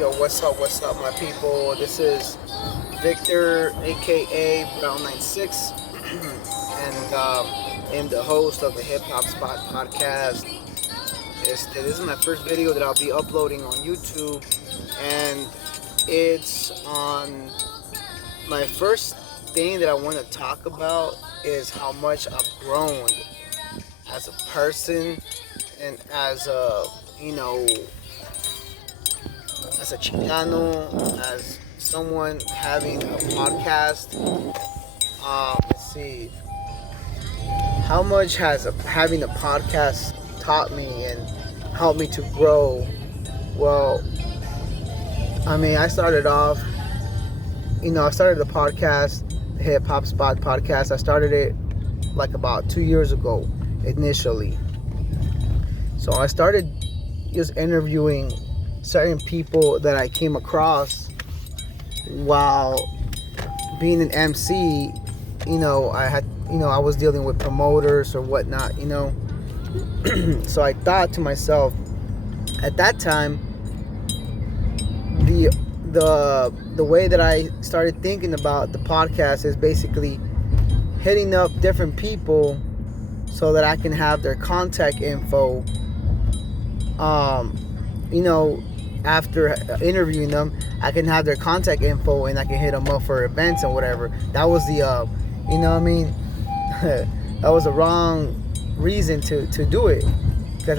Yo, what's up, my people? This is Victor, aka Brown96, and I'm the host of the Hip Hop Spot podcast. This is my first video that I'll be uploading on YouTube, and it's on my first thing that I want to talk about is how much I've grown as a person and as a, you know, as a Chicano, as someone having a podcast. Let's see, how much has having a podcast taught me and helped me to grow? Well, I mean, I started the podcast, the Hip Hop Spot podcast. I started it like about 2 years ago initially. So I started just interviewing certain people that I came across while being an MC. I was dealing with promoters or whatnot. So I thought to myself at that time, the way that I started thinking about the podcast is basically hitting up different people so that I can have their contact info. Um, you know, After interviewing them, I can have their contact info and I can hit them up for events and whatever. That was you know what I mean? That was the wrong reason to do it, because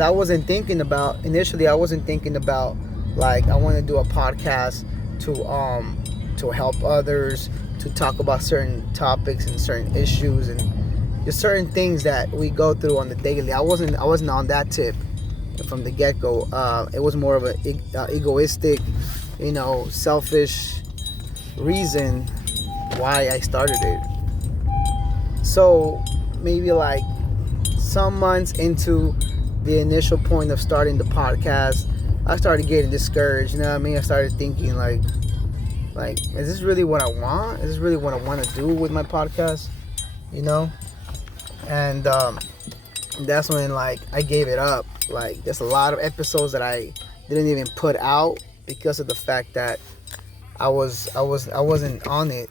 initially I wasn't thinking about, like, I want to do a podcast to help others, to talk about certain topics and certain issues and just certain things that we go through on the daily. I wasn't on that tip from the get-go. It was more of a egoistic, selfish reason why I started it. So maybe like some months into the initial point of starting the podcast, I started getting discouraged. You know what I mean? I started thinking like, is this really what I want? Is this really what I want to do with my podcast? You know? And that's when, like, I gave it up. Like, there's a lot of episodes that I didn't even put out because of the fact that I wasn't on it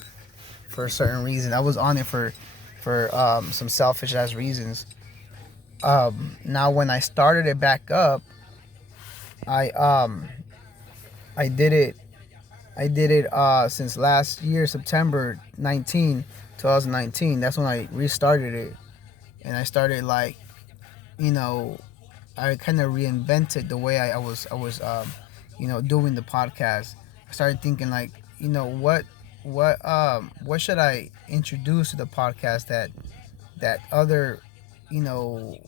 for a certain reason. I was on it for some selfish ass reasons. Now when I started it back up, I um I did it since last year, September 2019. That's when I restarted it, and I started, like, you know I kind of reinvented the way I was doing the podcast. I started thinking, like, what should I introduce to the podcast that other, you know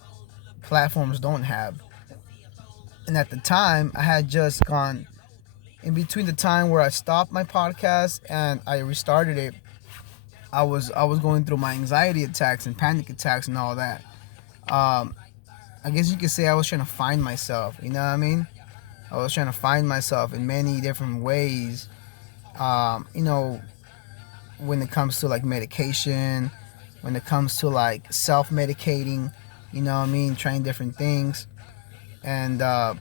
platforms don't have. And at the time, I had just gone in between the time where I stopped my podcast and I restarted it. I was going through my anxiety attacks and panic attacks and all that. Um, I guess you could say I was trying to find myself. You know what I mean? I was trying to find myself in many different ways. You know, when it comes to, like, medication, when it comes to, like, self-medicating. You know what I mean? Trying different things, and I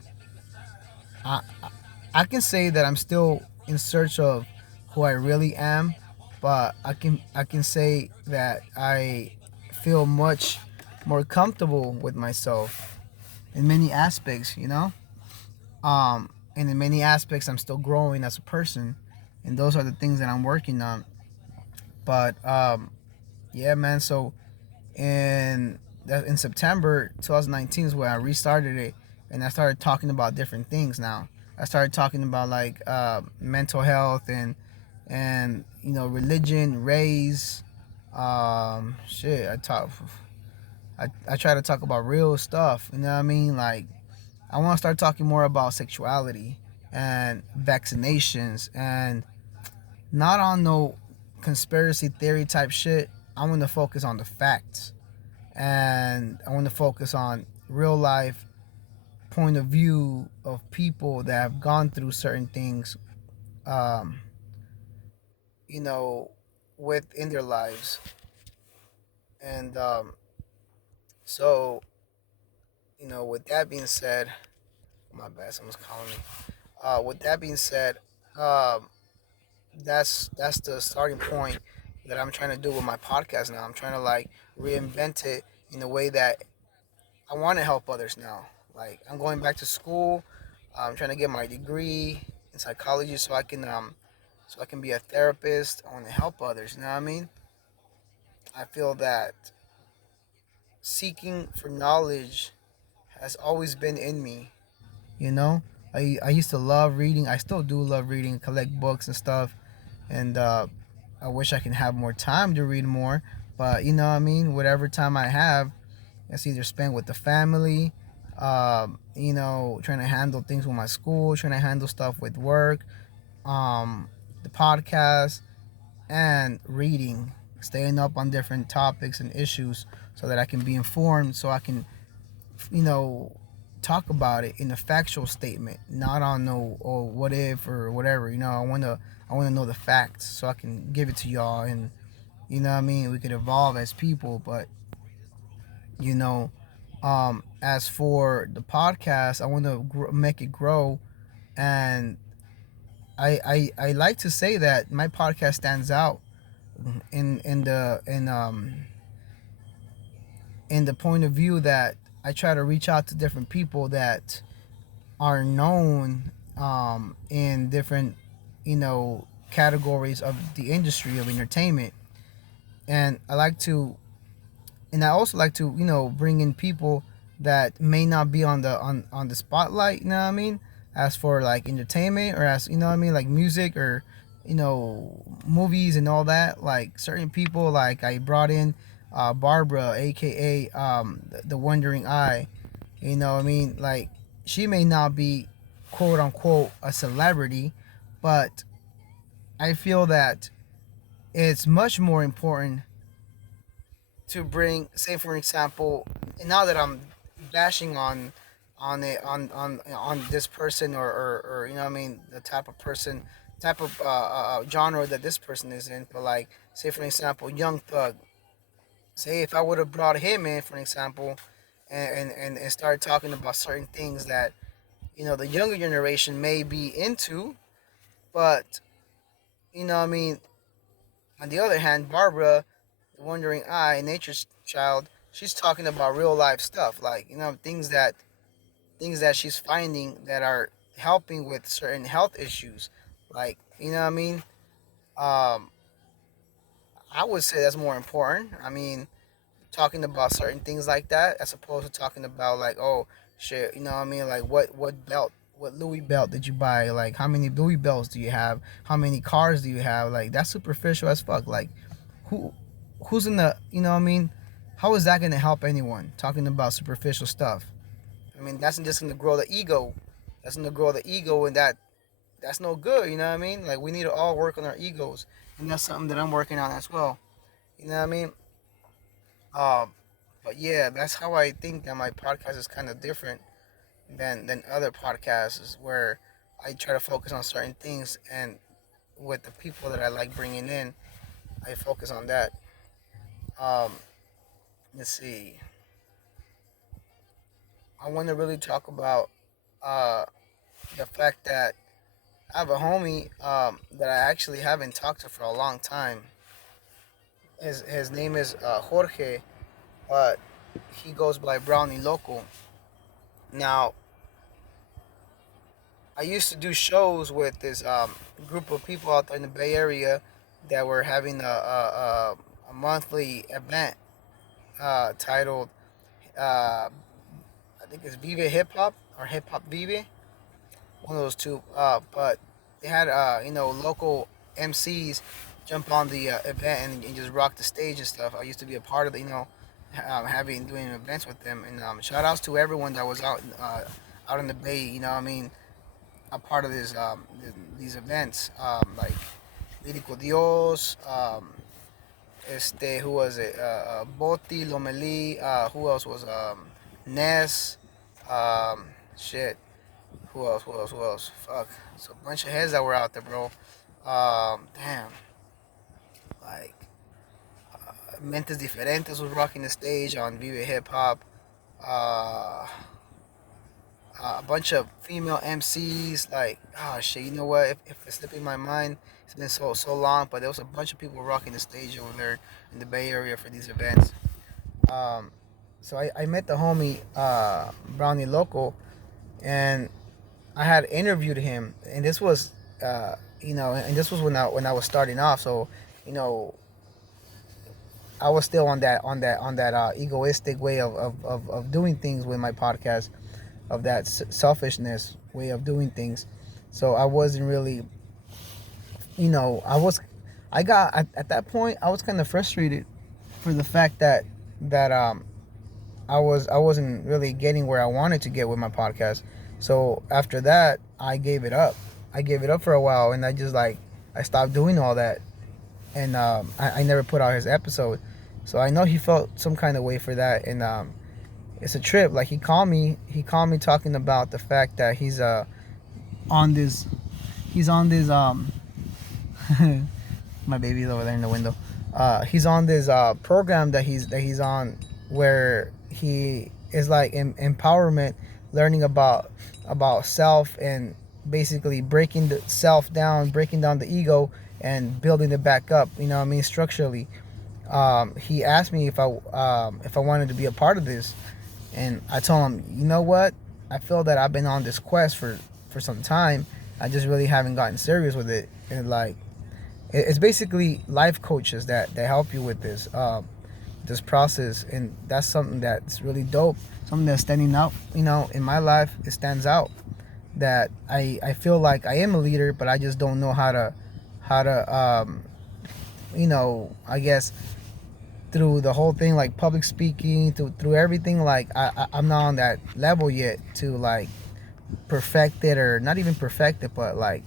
I can say that I'm still in search of who I really am, but I can say that I feel much more comfortable with myself in many aspects, and in many aspects I'm still growing as a person, and those are the things that I'm working on. But yeah, man. So in September 2019 is where I restarted it, and I started talking about different things. Now I started talking about, like, mental health and religion, race. Shit, I try to talk about real stuff. You know what I mean? Like, I want to start talking more about sexuality and vaccinations, and not on no conspiracy theory type shit. I want to focus on the facts, and I want to focus on real life point of view of people that have gone through certain things, um, you know, within their lives. And so, with that being said, my bad, someone's calling me. With that being said, um, that's the starting point that I'm trying to do with my podcast now. I'm trying to like reinvent it in a way that I want to help others now. Like I'm going back to school. I'm trying to get my degree in psychology so I can be a therapist. I want to help others. You know what I mean? I feel that seeking for knowledge has always been in me. You know, I used to love reading. I still do love reading, collect books and stuff. And I wish I can have more time to read more. But you know what I mean? Whatever time I have, it's either spent with the family, trying to handle things with my school, trying to handle stuff with work, the podcast, and reading, staying up on different topics and issues so that I can be informed, so I can, you know, talk about it in a factual statement, not on no or what if or whatever. I wanna know the facts so I can give it to y'all, and you know what I mean. We could evolve as people, but you know, as for the podcast, I want to make it grow, and I like to say that my podcast stands out in the point of view that I try to reach out to different people that are known in different, categories of the industry of entertainment, and I also like to, bring in people that may not be on the spotlight. You know what I mean? As for like entertainment, or as, you know what I mean, like music, or movies and all that. Like certain people, like I brought in Barbara, aka the Wandering Eye. You know what I mean? Like she may not be quote unquote a celebrity, but I feel that it's much more important to bring, say for example, now that I'm bashing on this person, or you know what I mean, the type of person, type of genre that this person is in. But like, say for example, Young Thug. Say if I would have brought him in, for example, and started talking about certain things that the younger generation may be into, but you know what I mean. On the other hand, Barbara, the Wandering Eye, Nature's Child, she's talking about real life stuff, like things that she's finding that are helping with certain health issues, like you know what I mean. Um, I would say that's more important. I mean, talking about certain things like that as opposed to talking about like, oh shit, you know what I mean, like what belt, what Louis belt did you buy, like how many Louis belts do you have, how many cars do you have. Like that's superficial as fuck. Like who who's in the, you know what I mean, how is that going to help anyone talking about superficial stuff? I mean, that's just going to grow the ego. That's going to grow the ego, and that's no good. You know what I mean? Like we need to all work on our egos, and that's something that I'm working on as well. You know what I mean? Um, but yeah, that's how I think that my podcast is kind of different than other podcasts, is where I try to focus on certain things, and with the people that I like bringing in, I focus on that. Um, let's see. I want to really talk about uh, the fact that I have a homie that I actually haven't talked to for a long time. His name is Jorge, but he goes by Brownie Local. Now, I used to do shows with this group of people out there in the Bay Area that were having a monthly event titled, I think it's Vive Hip Hop or Hip Hop Vive, one of those two. But they had local MCs jump on the event and just rock the stage and stuff. I used to be a part of the, having doing events with them. And shout outs to everyone that was out in the Bay. You know what I mean, a part of these events, like Lírico Dios, who was it? Boti, Lomeli, who else was Ness, um, shit. Who else? Who else? Who else? Fuck, it's a bunch of heads that were out there, bro. Damn, like Mentes Diferentes was rocking the stage on Vive Hip Hop. Uh, a bunch of female MCs. Like, oh shit, you know what? If it's slipping my mind, it's been so long. But there was a bunch of people rocking the stage over there in the Bay Area for these events. Um, so I met the homie Brownie Loco, and I had interviewed him, and this was and this was when I was starting off. So you know, I was still on that egoistic way of doing things with my podcast, of that selfishness way of doing things. So I wasn't really, I got at that point I was kind of frustrated for the fact that I wasn't really getting where I wanted to get with my podcast. So after that, I gave it up. I gave it up for a while, and I stopped doing all that, and I never put out his episode. So I know he felt some kind of way for that, and it's a trip. Like he called me talking about the fact that on this, he's on this my baby's over there in the window. He's on this program that he's on, where he is like empowerment, learning about self, and basically breaking the self down, breaking down the ego, and building it back up. You know what I mean, structurally. He asked me if I wanted to be a part of this, and I told him, you know what, I feel that I've been on this quest for some time. I just really haven't gotten serious with it, and like it's basically life coaches that help you with this process, and that's something that's really dope. Something that's standing out, in my life. It stands out that I feel like I am a leader, but I just don't know how to I guess through the whole thing, like public speaking, through everything, like I'm not on that level yet to like perfect it, or not even perfect it, but like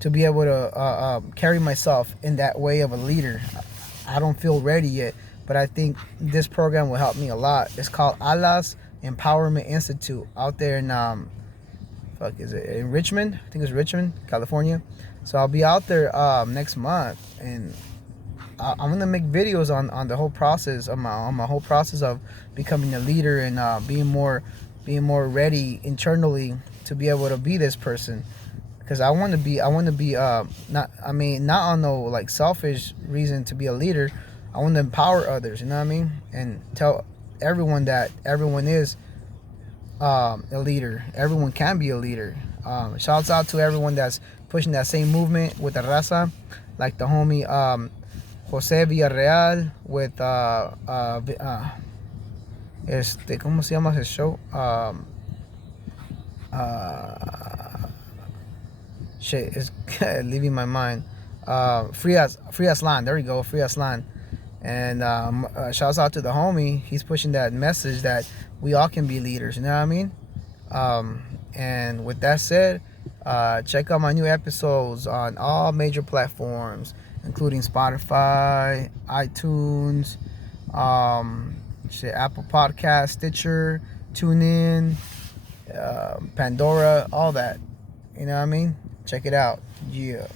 to be able to carry myself in that way of a leader. I don't feel ready yet, but I think this program will help me a lot. It's called Alas Empowerment Institute, out there in is it in Richmond? I think it's Richmond, California. So I'll be out there next month, and I'm gonna make videos on the whole process of my whole process of becoming a leader, and being more ready internally to be able to be this person. Because I want to be not on no like selfish reason to be a leader. I want to empower others, you know what I mean, and tell everyone that everyone is a leader. Everyone can be a leader. Shouts out to everyone that's pushing that same movement with the raza, like the homie Jose Villarreal with ¿cómo se llama ese show? Shit is leaving my mind. Free Aslan, there we go, Free Aslan. And shouts out to the homie. He's pushing that message that we all can be leaders, you know what I mean? And with that said, check out my new episodes on all major platforms, including Spotify, iTunes, Apple Podcast, Stitcher, TuneIn, Pandora, all that. You know what I mean? Check it out. Yeah.